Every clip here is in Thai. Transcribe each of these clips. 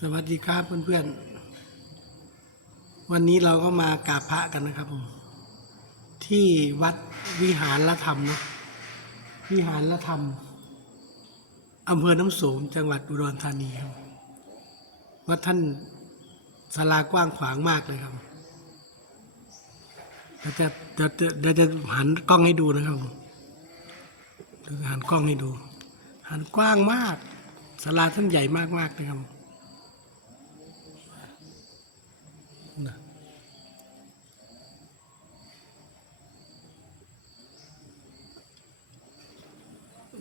สวัสดีครับเพื่อนๆ วันนี้เราก็มากราบพระกันนะครับผมที่วัดวิหารละธรรมนะวิหารละธรรมอำเภอน้ำสมจังหวัดอุดรธานีครับวัดท่านศาลากว้างขวางมากเลยครับเดี๋ยวจะเดี๋ยวจะเดี๋ยวจะหันกล้องให้ดูนะครับเดี๋ยวจะหันกล้องให้ดู หันกว้างมากศาลาท่านใหญ่มากๆเลยครับ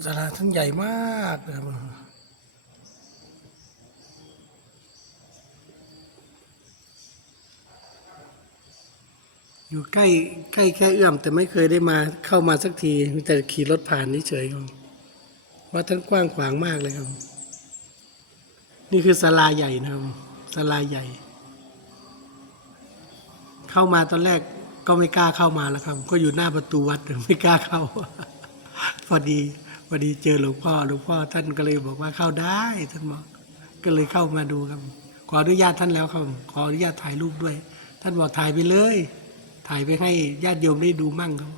ศาลาท่านใหญ่มากนะครับอยู่ใกล้ใกล้แค่เอื้อม แต่ไม่เคยได้มาเข้ามาสักทีมีแต่ขี่รถผ่านเฉยๆครับว่าท่านกว้างขวางมากเลยครับ นี่คือศาลาใหญ่นะครับศาลาใหญ่ เข้ามาตอนแรกก็ไม่กล้าเข้ามาแล้วครับ ก็อยู่หน้าประตูวัดไม่กล้าเข้า พอดี พอดีเจอหลวงพ่อหลวงพ่อท่านก็เลยบอกว่าเข้าได้ท่านบอกก็เลยเข้ามาดูครับ ขออนุญาตท่านแล้วครับ ขออนุญาตถ่ายรูปด้วย ท่านบอกถ่ายไปเลย ถ่ายไปให้ญาติโยมได้ดูมั่งครับ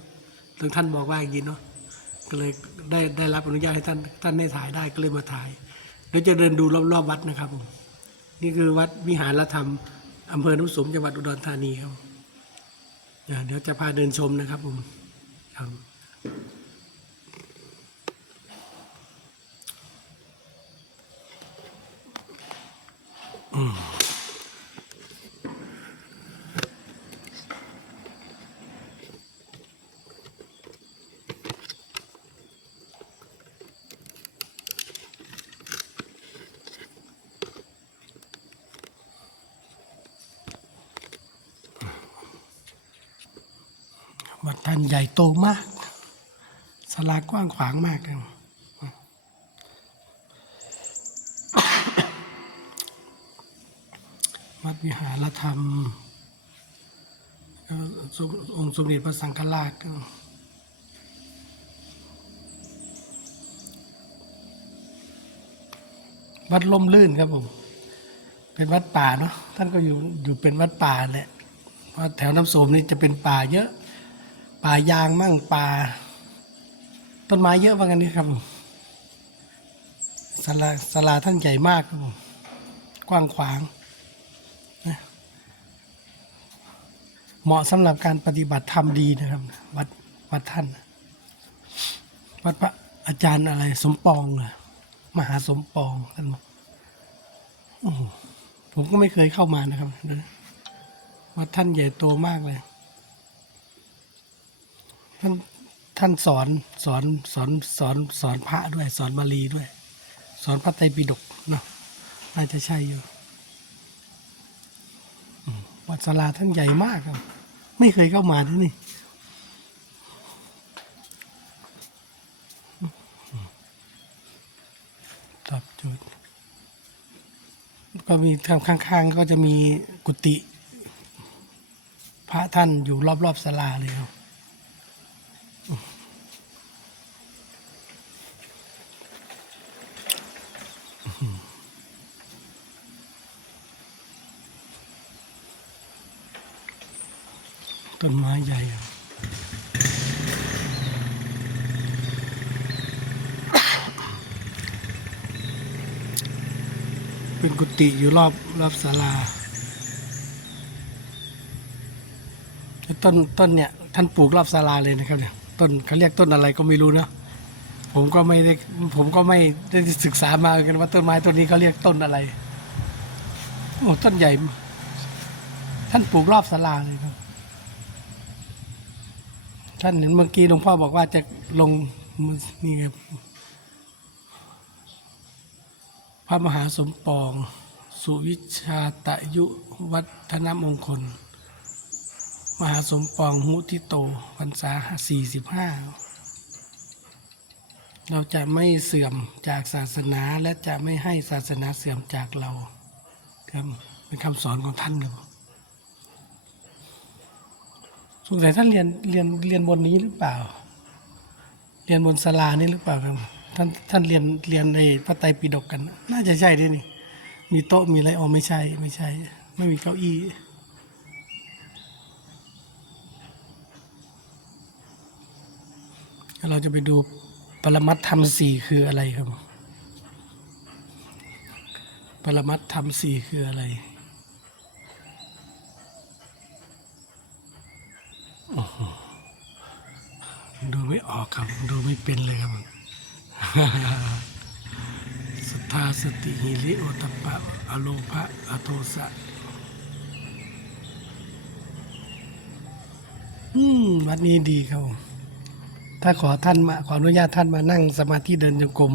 ทางท่านบอกว่าอย่างนี้เนาะก็เลยได้ได้รับอนุญาตให้ท่านท่านได้ถ่ายได้ก็เลยมาถ่ายแล้วจะเดินดูรอบๆวัดนะครับผมนี่คือวัดวิหารธรรมอำเภอนุสมจังหวัดอุดรธานีครับเดี๋ยวเดี๋ยวจะพาเดินชมนะครับผมครับ วัดท่านใหญ่โตมากศาลากว้างขวางมากเลย วัดวิหารธรรม องค์สมเด็จพระสังฆราชก็วัดล่มลื่นครับผม เป็นวัดป่าเนาะท่านก็อยู่อยู่เป็นวัดป่าแหละเพราะแถวน้ำโสมนี่จะเป็นป่าเยอะ ป่ายางมั่งป่า ต้นไม้เยอะว่างั้นนี่ครับผมศาลาศาลาท่านใหญ่มากครับผม กว้างขวางนะ เหมาะสำหรับการปฏิบัติธรรมดีนะครับ วัดวัดท่าน วัดพระอาจารย์อะไร สมปองเหรอมหาสมปองท่านบอกผมก็ไม่เคยเข้ามานะครับวัดท่านใหญ่โตมากเลย ท่านท่านสอนสอนสอนสอนสอนพระด้วย สอนบาลีด้วย สอนพระไตรปิฎกเนาะน่าจะใช่อยู่วัดสลาท่านใหญ่มากครับ ไม่เคยเข้ามาที่นี่ตอบจุด ก็มีทางข้างๆ ก็จะมีกุฏิพระท่านอยู่รอบๆศาลาเลยครับ ต้นไม้ใหญ่เป็นกุฏิอยู่รอบรอบศาลาต้นต้นเนี่ยท่านปลูกรอบศาลาเลยนะครับเนี่ยต้นเขาเรียกต้นอะไรก็ไม่รู้เนะผมก็ไม่ได้ผมก็ไม่ได้ศึกษามากันว่าต้นไม้ต้นนี้เขาเรียกต้นอะไรโอ้ต้นใหญ่ ท่านปลูกรอบศาลาเลยครับ ท่านเห็นเมื่อกี้หลวงพ่อบอกว่าจะลงนี่ครับพระมหาสมปอง สุวิชาตะยุวัฒนมงคล มหาสมปองมุทิโตพรรษาสี่สิบห้าเราจะไม่เสื่อมจากศาสนาและจะไม่ให้ศาสนาเสื่อมจากเราครับเป็นคำสอนของท่านครับ สงสัยท่านเรียนเรียนเรียนบนนี้หรือเปล่า เรียนบนศาลานี่หรือเปล่าครับท่านท่านเรียนเรียนในพระไตรปิฎกกัน น่าจะใช่ด้วยนี่ มีโต๊ะมีอะไรอ๋อไม่ใช่ ไม่ใช่ ไม่มีเก้าอี้เราจะไปดูปรมัตธรรมสี่คืออะไรครับ ปรมัตธรรมสี่คืออะไรโอ้โหดูไม่ ออกครับ ดูไม่เป็นเลยครับสทธาสติหิริโอตปปะอโลภะอโทสะอืมวัดนี้ดีครับผมถ้าขอท่านมาขออนุญาตท่านมานั่งสมาธิเดินจงกรม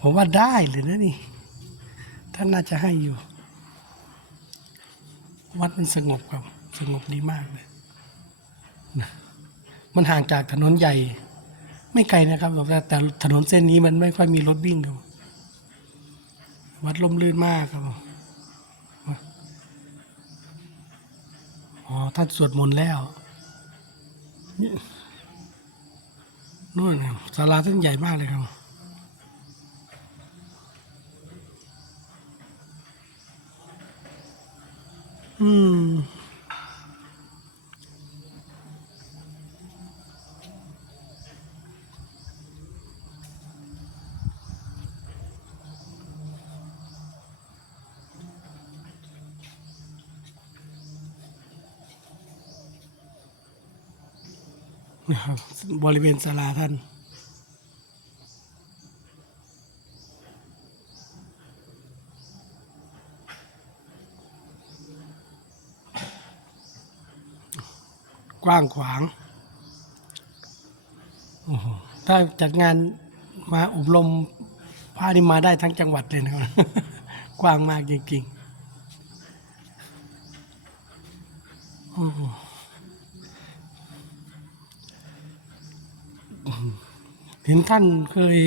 ผมว่าได้เลยนะนี่ ท่านน่าจะให้อยู่ วัดมันสงบครับ สงบดีมากเลยนะมันห่างจากถนนใหญ่ ไม่ไกลนะครับแต่แต่ถนนเส้นนี้มันไม่ค่อยมีรถวิ่งครับวัดลมลื่นมากครับอ๋อท่านสวดมนต์แล้วนู่นศาลาท่านใหญ่มากเลยครับอืม นะครับบริเวณศาลาท่านกว้างขวาง ถ้าจัดงานมาอบรมพานี่มาได้ทั้งจังหวัดเลยนะครับ กว้างมากจริงๆโอ้โห เห็นท่านเคย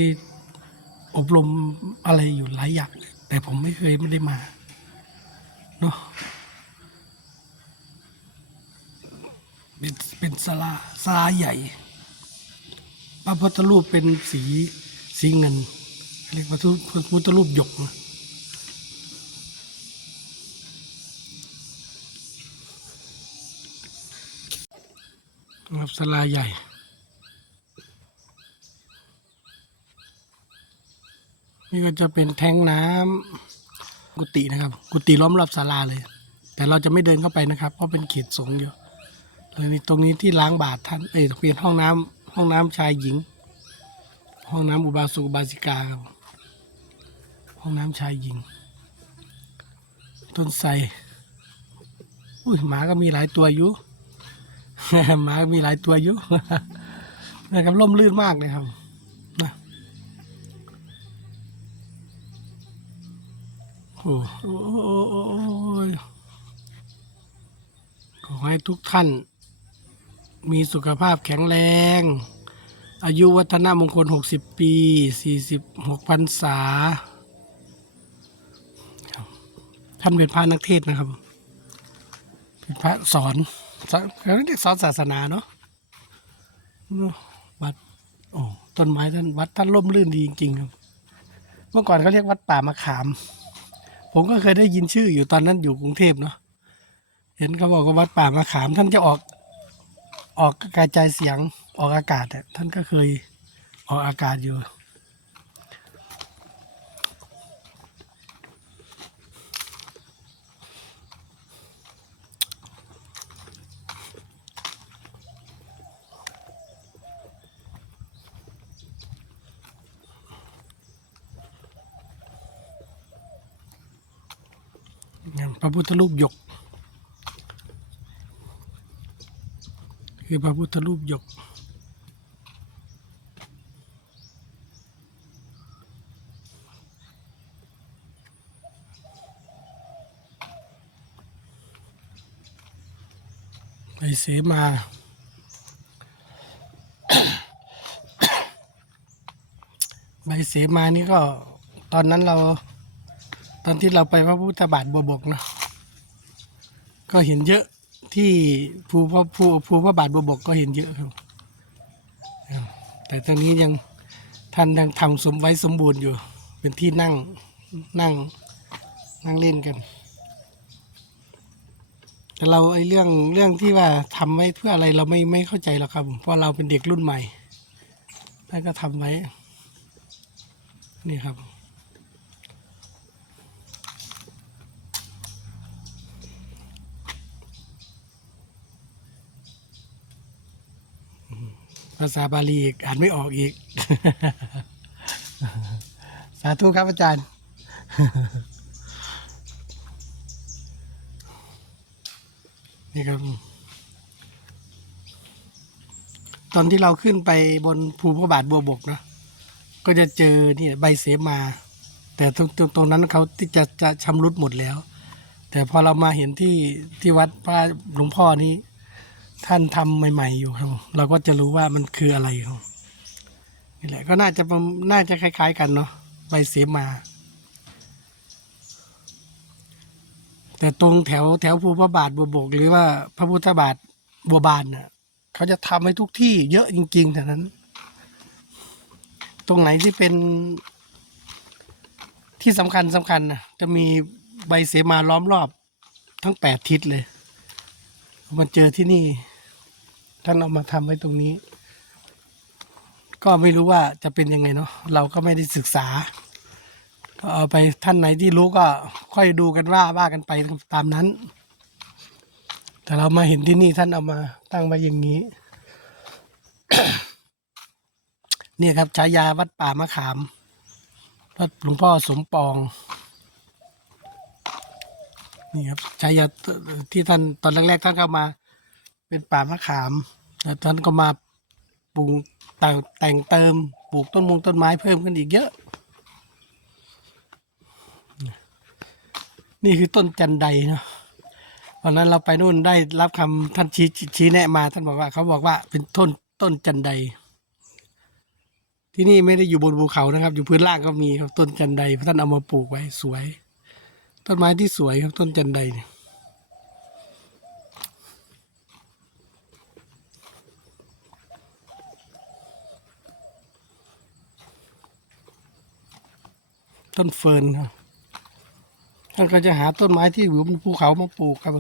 อบรมอะไรอยู่หลายอย่าง แต่ผมไม่เคยไม่ได้มาเนาะเป็นเป็นศาลาศาลาใหญ่ พระพุทธรูปเป็นสีสีเงิน เรียกว่าพระพุทธรูปหยกนะนะครับศาลาใหญ่ นี่ก็จะเป็นแทงน้ำกุฏินะครับ กุฏิล้อมรอบศาลาเลย แต่เราจะไม่เดินเข้าไปนะครับ เพราะเป็นเขตสงฆ์อยู่แล้วนี่ตรงนี้ที่ล้างบาทท่านเอยเป็นห้องน้ำห้องน้ำชายหญิง ห้องน้ำอุบาสกอุบาสิกาครับห้องน้ำชายหญิง ต้นไทรอุ้ยหมาก็มีหลายตัวอยู่หมาก็มีหลายตัวอยู่นะครับร่มรื่นมากเลยครับ โอ้ยขอให้ทุกท่าน มีสุขภาพแข็งแรง อายุวัฒนมงคล 60 ปี 46พรรษาครับท่านเป็นพระนักเทศนะครับ เป็นพระสอนสอนเขาเรียกสอนศาสนาเนาะเนอะวัดโอ้ต้นไม้ท่านวัดท่านร่มรื่นดีจริงๆครับ เมื่อก่อนเขาเรียกวัดป่ามะขาม ผมก็เคยได้ยินชื่ออยู่ตอนนั้นอยู่กรุงเทพเนาะเห็นเขาบอกว่าวัดป่ามะขามท่านจะออกออกกระจายเสียงออกอากาศอะท่านก็เคยออกอากาศอยู่ พระพุทธรูปหยก คือพระพุทธรูปหยก ไปเสมาใบเสมานี่ก็ตอนนั้นเรา ตอนที่เราไปพระพุทธบาทบัวบกเนาะก็เห็นเยอะที่ภูพระภูภูพระบาทบัวบกก็เห็นเยอะครับ แต่ตอนนี้ยังท่านยังทำสมไว้สมบูรณ์อยู่ เป็นที่นั่งนั่งนั่งเล่นกัน แต่เราไอ้เรื่องเรื่องที่ว่าทำไว้เพื่ออะไรเราไม่ไม่เข้าใจหรอกครับผมเพราะเราเป็นเด็กรุ่นใหม่ท่านก็ทำไว้ นี่ครับ ภาษาบาลีอีกอ่านไม่ออกอีก สาธุครับอาจารย์ นี่ครับ ตอนที่เราขึ้นไปบนภูพระบาทบัวบกเนอะก็จะเจอนี่ใบเสมา แต่ตรงตรงตรงนั้นเขาที่จะจะชำรุดหมดแล้ว แต่พอเรามาเห็นที่ที่วัดพระหลวงพ่อนี้ ท่านทำใหม่ ๆ อยู่ครับ เราก็จะรู้ว่ามันคืออะไรครับนี่แหละก็น่าจะน่าจะคล้าย ๆ กันเนาะใบเสมา แต่ตรงแถวแถวภูพระบาทบัวบก หรือว่าพระพุทธบาทบัวบานน่ะเขาจะทำให้ทุกที่เยอะจริงๆแต่นั้น ตรงไหนที่เป็นที่สำคัญสำคัญนะจะมีใบเสมาล้อมรอบทั้งแปดทิศเลยมาเจอที่นี่ ท่านเอามาทำไว้ตรงนี้ ก็ไม่รู้ว่าจะเป็นยังไงเนาะเราก็ไม่ได้ศึกษาก็เอาไปท่านไหนที่รู้ก็ค่อยดูกันว่าว่ากันไปตามนั้น แต่เรามาเห็นที่นี่ท่านเอามาตั้งไว้อย่างนี้เนี่ยครับฉายาวัดป่ามะขามวัดหลวงพ่อสมปองนี่ครับฉายาที่ท่านตอนแรกๆท่านก็มา เป็นป่ามะขามแล้วท่านก็มาปรุงแต่งแต่งเติมปลูกต้นมงต้นไม้เพิ่มขึ้นอีกเยอะ นี่คือต้นจันไดเนาะวันนั้นเราไปนู่นได้รับคำท่านชี้ชี้แนะมาท่านบอกว่า เขาบอกว่าเป็นต้นต้นจันไดที่นี่ไม่ได้อยู่บนภูเขานะครับ อยู่พื้นล่างก็มีครับต้นจันไดท่านเอามาปลูกไว้สวย ต้นไม้ที่สวยครับต้นจันไดเนี่ย ต้นเฟิร์นครับท่านก็จะหาต้นไม้ที่อยู่บนภูเขามาปลูกครับ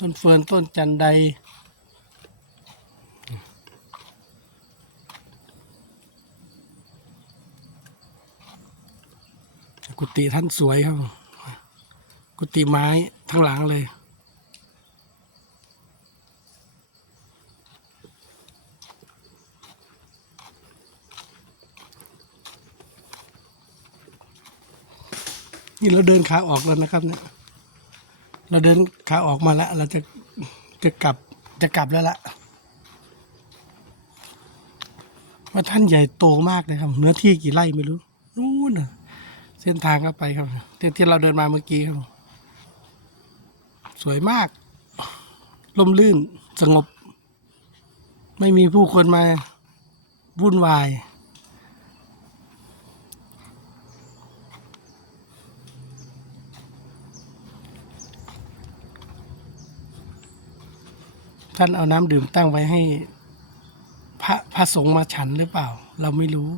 ต้นเฟิร์นต้นจันไดกุฏิท่านสวยครับ กุฏิไม้ทั้งหลังเลย นี่เราเดินขาออกแล้วนะครับเนี่ยเราเดินขาออกมาแล้ว เราจะจะกลับจะกลับแล้วล่ะว่าท่านใหญ่โตมากเลยครับ เนื้อที่กี่ไร่ไม่รู้นู่นน่ะเส้นทางเข้าไปครับที่ที่เราเดินมาเมื่อกี้ครับ สวยมากล่มลื่นสงบ ไม่มีผู้คนมาวุ่นวาย ท่านเอาน้ำดื่มตั้งไว้ให้ พระพระสงฆ์มาฉันหรือเปล่า เราไม่รู้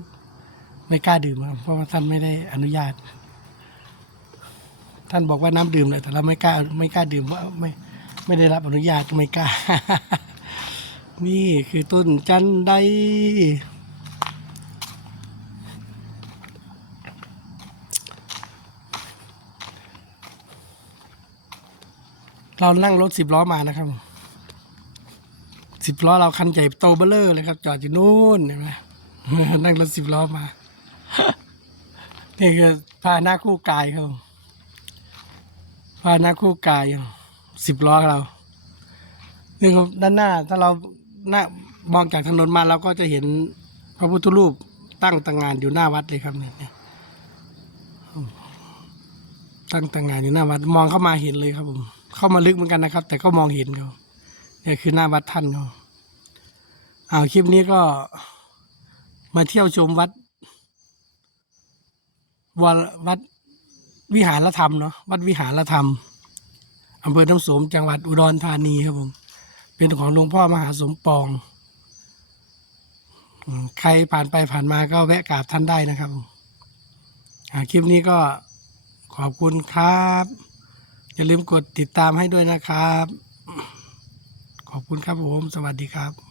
ไม่กล้าดื่มครับเพราะว่าท่านไม่ได้อนุญาต ท่านบอกว่าน้ำดื่มเลยแต่เราไม่กล้าไม่กล้าดื่มว่าไม่ ไม่ได้รับอนุญาตไม่กล้า นี่คือต้นจันไดเรานั่งรถสิบล้อมานะครับ สิบล้อเราคันใหญ่โตเบลเลอร์เลยครับ จอดอยู่นู่นเห็นไหมนั่งรถสิบล้อมา นี่คือพาหนะคู่กายเขาพาหนะคู่กายสิบล้อเรานี่ครับด้านหน้า ถ้าเราหน้ามองจากถนนมาเราก็จะเห็นพระพุทธรูปตั้งต่างงานอยู่หน้าวัดเลยครับนี่นี่ตั้งต่างงานอยู่หน้าวัดมองเข้ามาเห็นเลยครับผมเข้ามาลึกเหมือนกันนะครับ แต่ก็มองเห็นเขาเนี่ยคือหน้าวัดท่านเขา อ่าคลิปนี้ก็มาเที่ยวชมวัดวัดวัดวิหารธรรมเนาะวัดวิหารธรรมอำเภอน้ำสมจังหวัดอุดรธานีครับผม เป็นของหลวงพ่อมหาสมปอง ใครผ่านไปผ่านมาก็แวะกราบท่านได้นะครับผมอ่าคลิปนี้ก็ขอบคุณครับ อย่าลืมกดติดตามให้ด้วยนะครับ ขอบคุณครับผม สวัสดีครับ